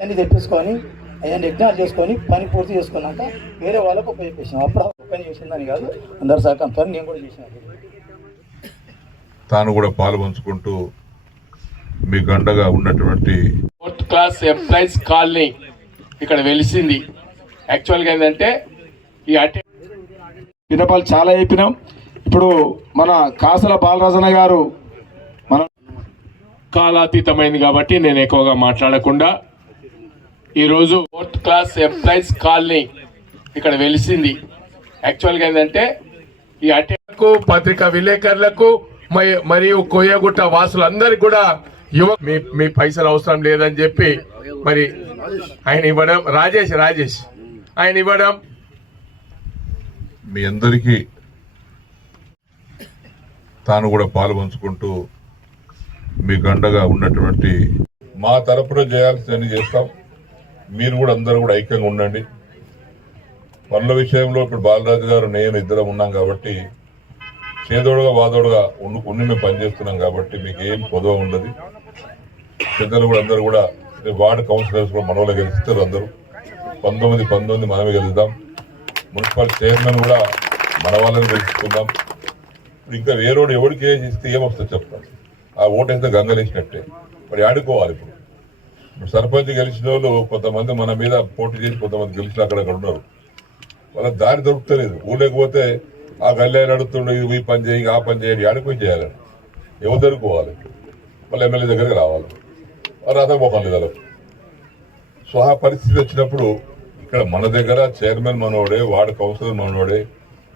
అన్ని తెప్పించుకొని అవన్నీ ఎగ్జామ్ చేసుకొని పని పూర్తి చేసుకున్నాక వేరే వాళ్ళకు ఉపయోగించాం. అప్పుడు పని చేసిందని కాదు, అందరు సహకారంతో నేను కూడా చేసిన. తాను కూడా పాల్పంచుకుంటూ మీకు అండగా ఉన్నటువంటి 4th క్లాస్ ఎంప్లాయీస్ కాలనీ ఇక్కడ వెలిసింది. యాక్చువల్గా ఏంటంటే ఈ విన్నపాలు చాలా చెప్పినాం. ఇప్పుడు మన కాసల బాలరాజన్న గారు మన కాలాతీతమైంది కాబట్టి నేను ఎక్కువగా మాట్లాడకుండా ఈరోజు 4th క్లాస్ ఎంప్లాయీస్ కాలనీ ఇక్కడ వెలిసింది. యాక్చువల్గా ఏంటంటే ఈ అటెండర్కు పత్రికా విలేకరులకు మరియు కోయగుట్ట వాసులందరికీ కూడా మీ పైసలు అవసరం లేదని చెప్పి మరి ఆయన ఇవ్వడం, రాజేష్ ఆయన ఇవ్వడం. మీ అందరికీ తాను కూడా పాల్పంచుకుంటూ మీకు అండగా ఉన్నటువంటి మా తరపున చేయాల్సిందని చేస్తాం. మీరు కూడా అందరూ కూడా ఐక్యంగా ఉండండి. పనుల విషయంలో ఇప్పుడు బాలరాజు గారు నేను ఇద్దరం ఉన్నాం కాబట్టి చేదోడుగా వాదోడుగా ఉండి మేము పనిచేస్తున్నాం కాబట్టి మీకు ఏం పొదవ ఉండదు. పెద్దలు కూడా అందరూ కూడా వార్డు కౌన్సిలర్స్ కూడా మన వాళ్ళు గెలుస్తారు. అందరూ 19 మనమే గెలుద్దాం. మున్సిపల్ చైర్మన్ కూడా మన వాళ్ళని గెలుచుకుందాం. ఇప్పుడు ఇంకా వేరేవాడు ఎవరికి ఇస్తే ఏమొస్తుంది చెప్తాను. ఆ ఓటు అయితే గంగలేసినట్టే. మరి ఆడుకోవాలి. ఇప్పుడు సర్పంచ్ గెలిచిన వాళ్ళు కొంతమంది మన మీద పోటీ చేసి కొంతమంది గెలిచిన అక్కడక్కడ ఉన్నారు. వాళ్ళ దారి దొరుకుతలేదు. ఊళ్ళకపోతే ఆ గల్లాయని అడుగుతుండే ఈ పని చేయి ఆ పని చేయండి ఆడుకొని చేయాలని ఎవరు దొరుకుకోవాలి. వాళ్ళు ఎమ్మెల్యే దగ్గరికి రావాలి. వారు అతకపోకండి కదా. సో ఆ పరిస్థితి వచ్చినప్పుడు ఇక్కడ మన దగ్గర చైర్మన్ మనోడే, వార్డు కౌన్సిలర్ మనోడే,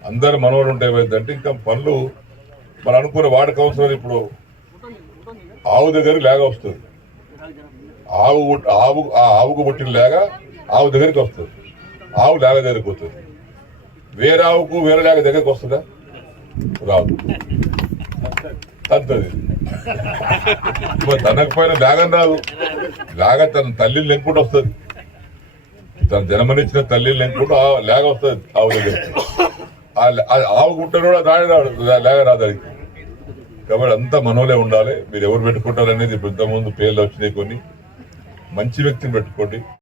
అందరు మనోడు ఉంటే ఏమైందంటే ఇంకా పనులు మనం అనుకున్న వార్డు కౌన్సిలర్ ఇప్పుడు ఆవు దగ్గరికి లేక వస్తుంది. ఆవుకు పుట్టిన లేక ఆవు దగ్గరికి వస్తుంది. ఆవు లేక దగ్గరికి వస్తుంది. వేరే ఆవుకు వేరే లేక దగ్గరికి వస్తుందా? రాదు. తంతది. తనకు పైన లేగని రాదు. లేక తన తల్లిని లెంకుంటూ వస్తుంది. తన జన్మనిచ్చిన తల్లిని లెంకుంటూ లేక వస్తుంది ఆవు దగ్గరికి. ఆవు గుట్టను రాడు లేక రాదానికి. కాబట్టి అంతా మనోలే ఉండాలి. మీరు ఎవరు పెట్టుకుంటారనేది ఇంతకుముందు పేర్లు వచ్చినాయి. కొన్ని మంచి వ్యక్తిని పెట్టుకోండి.